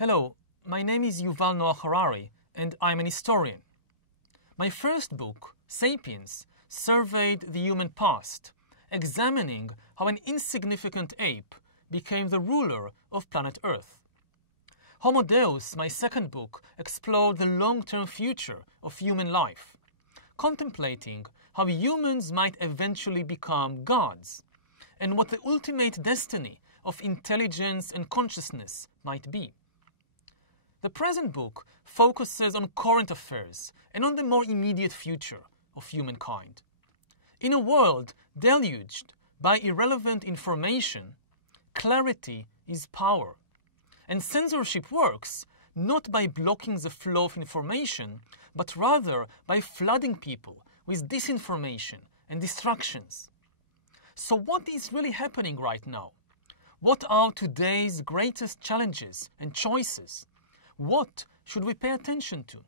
Hello, my name is Yuval Noah Harari, and I'm an historian. My first book, Sapiens, surveyed the human past, examining how an insignificant ape became the ruler of planet Earth. Homo Deus, my second book, explored the long-term future of human life, contemplating how humans might eventually become gods, and what the ultimate destiny of intelligence and consciousness might be. The present book focuses on current affairs and on the more immediate future of humankind. In a world deluged by irrelevant information, clarity is power, and censorship works not by blocking the flow of information, but rather by flooding people with disinformation and distractions. So what is really happening right now? What are today's greatest challenges and choices? What should we pay attention to?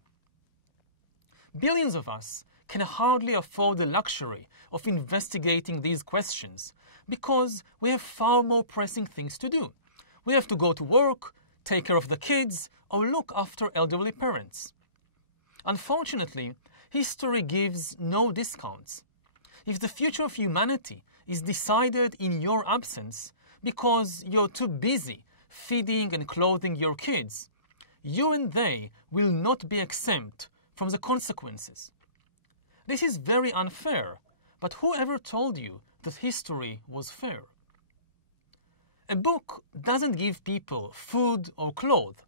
Billions of us can hardly afford the luxury of investigating these questions because we have far more pressing things to do. We have to go to work, take care of the kids, or look after elderly parents. Unfortunately, history gives no discounts. If the future of humanity is decided in your absence because you're too busy feeding and clothing your kids, you and they will not be exempt from the consequences. This is very unfair, but whoever told you that history was fair? A book doesn't give people food or clothes,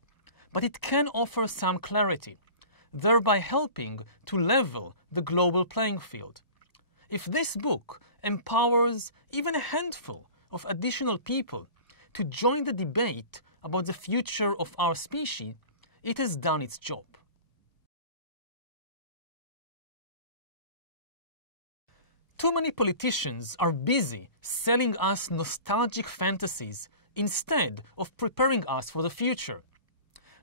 but it can offer some clarity, thereby helping to level the global playing field. If this book empowers even a handful of additional people to join the debate about the future of our species, it has done its job. Too many politicians are busy selling us nostalgic fantasies instead of preparing us for the future.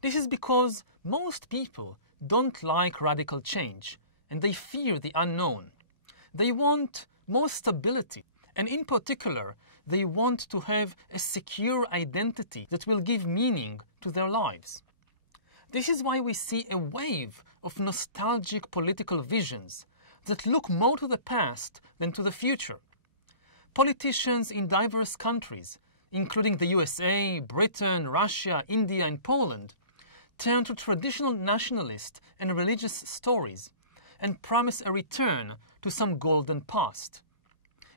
This is because most people don't like radical change, and they fear the unknown. They want more stability, and in particular, they want to have a secure identity that will give meaning to their lives. This is why we see a wave of nostalgic political visions that look more to the past than to the future. Politicians in diverse countries, including the USA, Britain, Russia, India, and Poland, turn to traditional nationalist and religious stories and promise a return to some golden past.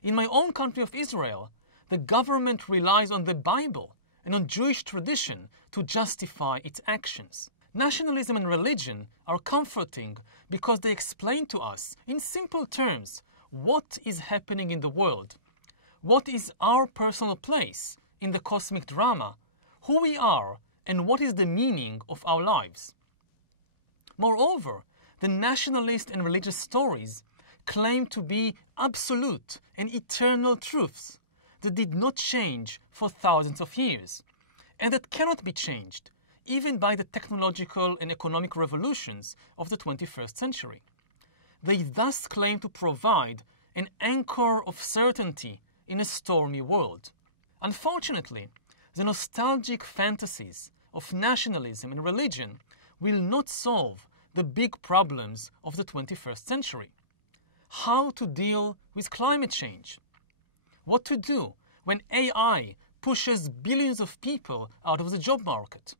In my own country of Israel, the government relies on the Bible and on Jewish tradition to justify its actions. Nationalism and religion are comforting because they explain to us, in simple terms, what is happening in the world, what is our personal place in the cosmic drama, who we are, and what is the meaning of our lives. Moreover, the nationalist and religious stories claim to be absolute and eternal truths that did not change for thousands of years, and that cannot be changed even by the technological and economic revolutions of the 21st century. They thus claim to provide an anchor of certainty in a stormy world. Unfortunately, the nostalgic fantasies of nationalism and religion will not solve the big problems of the 21st century. How to deal with climate change? What to do when AI pushes billions of people out of the job market?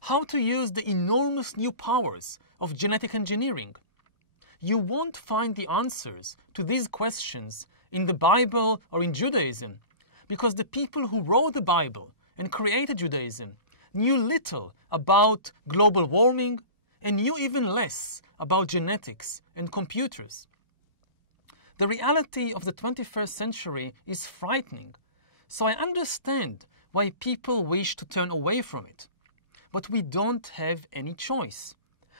How to use the enormous new powers of genetic engineering? You won't find the answers to these questions in the Bible or in Judaism, because the people who wrote the Bible and created Judaism knew little about global warming and knew even less about genetics and computers. The reality of the 21st century is frightening, so I understand why people wish to turn away from it. But we don't have any choice.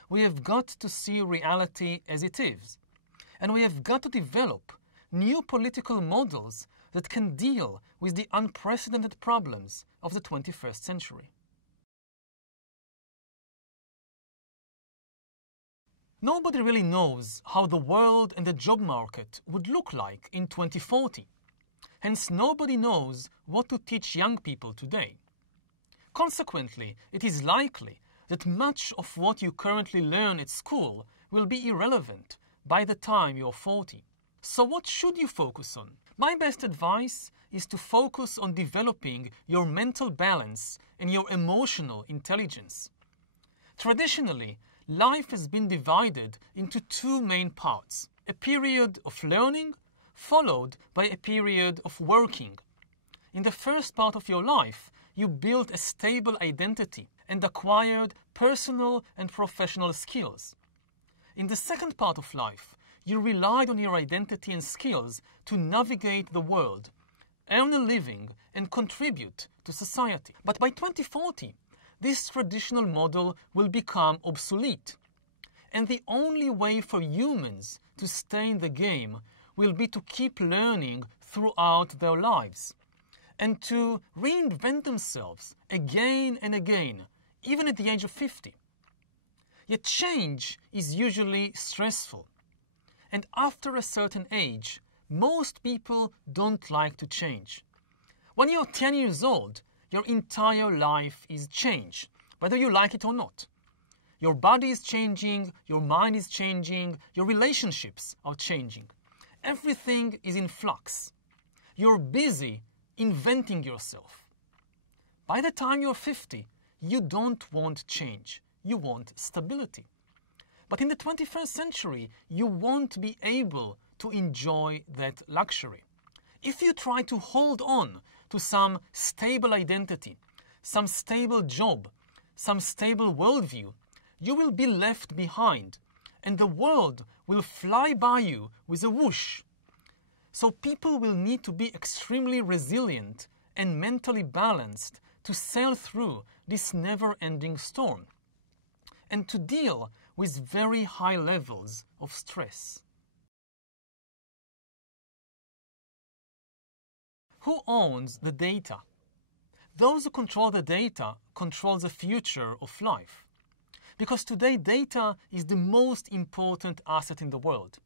We have got to see reality as it is. And we have got to develop new political models that can deal with the unprecedented problems of the 21st century. Nobody really knows how the world and the job market would look like in 2040. Hence, nobody knows what to teach young people today. Consequently, it is likely that much of what you currently learn at school will be irrelevant by the time you're 40. So what should you focus on? My best advice is to focus on developing your mental balance and your emotional intelligence. Traditionally, life has been divided into two main parts: a period of learning followed by a period of working. In the first part of your life, you built a stable identity and acquired personal and professional skills. In the second part of life, you relied on your identity and skills to navigate the world, earn a living, and contribute to society. But by 2040, this traditional model will become obsolete. And the only way for humans to stay in the game will be to keep learning throughout their lives and to reinvent themselves again and again, even at the age of 50. Yet change is usually stressful. And after a certain age, most people don't like to change. When you're 10 years old, your entire life is changed, whether you like it or not. Your body is changing, your mind is changing, your relationships are changing. Everything is in flux. You're busy inventing yourself. By the time you're 50, you don't want change. You want stability. But in the 21st century, you won't be able to enjoy that luxury. If you try to hold on to some stable identity, some stable job, some stable worldview, you will be left behind, and the world will fly by you with a whoosh. So people will need to be extremely resilient and mentally balanced to sail through this never-ending storm and to deal with very high levels of stress. Who owns the data? Those who control the data control the future of life. Because today data is the most important asset in the world.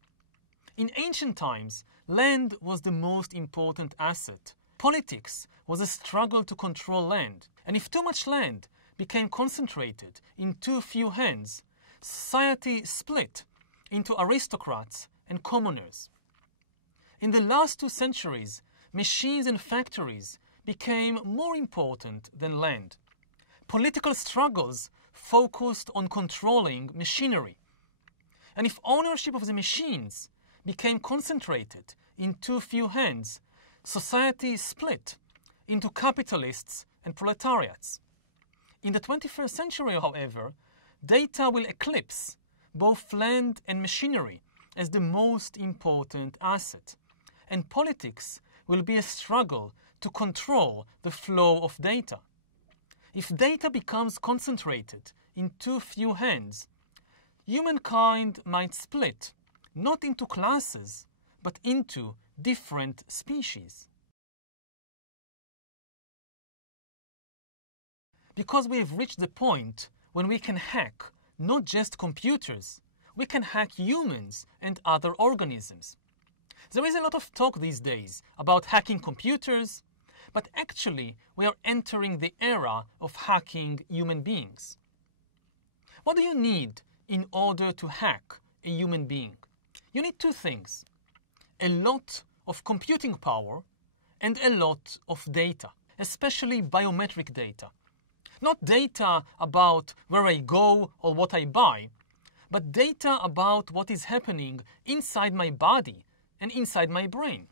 In ancient times, land was the most important asset. Politics was a struggle to control land. And if too much land became concentrated in too few hands, society split into aristocrats and commoners. In the last 2 centuries, machines and factories became more important than land. Political struggles focused on controlling machinery. And if ownership of the machines became concentrated in too few hands, society split into capitalists and proletariats. In the 21st century, however, data will eclipse both land and machinery as the most important asset, and politics will be a struggle to control the flow of data. If data becomes concentrated in too few hands, humankind might split not into classes, but into different species. Because we have reached the point when we can hack not just computers, we can hack humans and other organisms. There is a lot of talk these days about hacking computers, but actually we are entering the era of hacking human beings. What do you need in order to hack a human being? You need 2 things: a lot of computing power and a lot of data, especially biometric data. Not data about where I go or what I buy, but data about what is happening inside my body and inside my brain.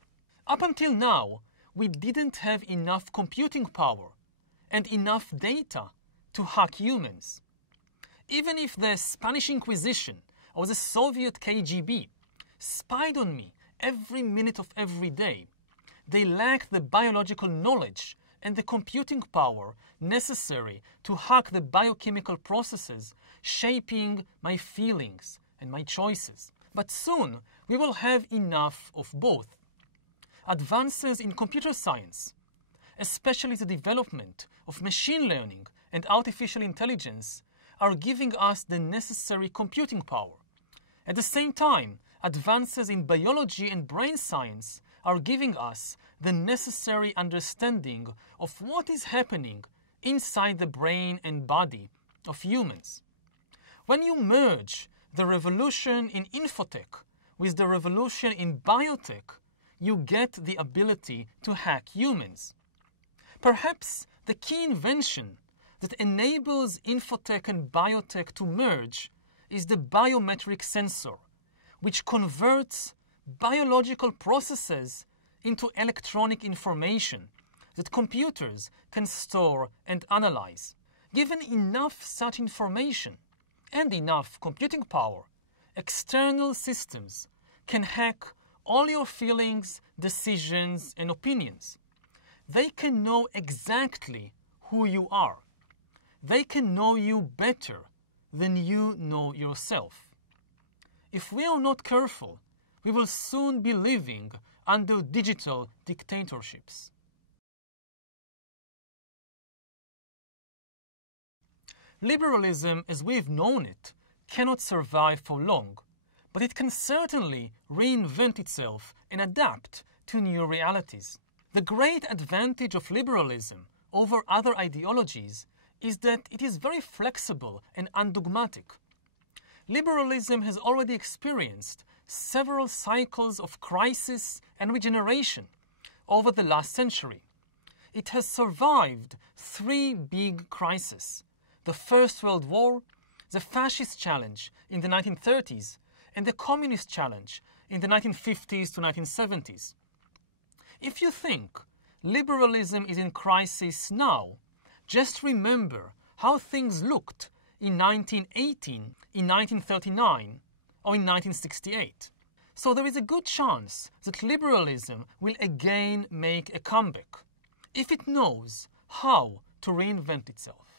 Up until now, we didn't have enough computing power and enough data to hack humans. Even if the Spanish Inquisition or the Soviet KGB spied on me every minute of every day, they lacked the biological knowledge and the computing power necessary to hack the biochemical processes shaping my feelings and my choices. But soon, we will have enough of both. Advances in computer science, especially the development of machine learning and artificial intelligence, are giving us the necessary computing power. At the same time, advances in biology and brain science are giving us the necessary understanding of what is happening inside the brain and body of humans. When you merge the revolution in infotech with the revolution in biotech, you get the ability to hack humans. Perhaps the key invention that enables infotech and biotech to merge is the biometric sensor, which converts biological processes into electronic information that computers can store and analyze. Given enough such information and enough computing power, external systems can hack all your feelings, decisions, and opinions. They can know exactly who you are. They can know you better than you know yourself. If we are not careful, we will soon be living under digital dictatorships. Liberalism, as we've known it, cannot survive for long, but it can certainly reinvent itself and adapt to new realities. The great advantage of liberalism over other ideologies is that it is very flexible and undogmatic. Liberalism has already experienced several cycles of crisis and regeneration over the last century. It has survived 3 big crises: the First World War, the fascist challenge in the 1930s, and the communist challenge in the 1950s to 1970s. If you think liberalism is in crisis now, just remember how things looked in 1918, in 1939, or in 1968. So there is a good chance that liberalism will again make a comeback, if it knows how to reinvent itself.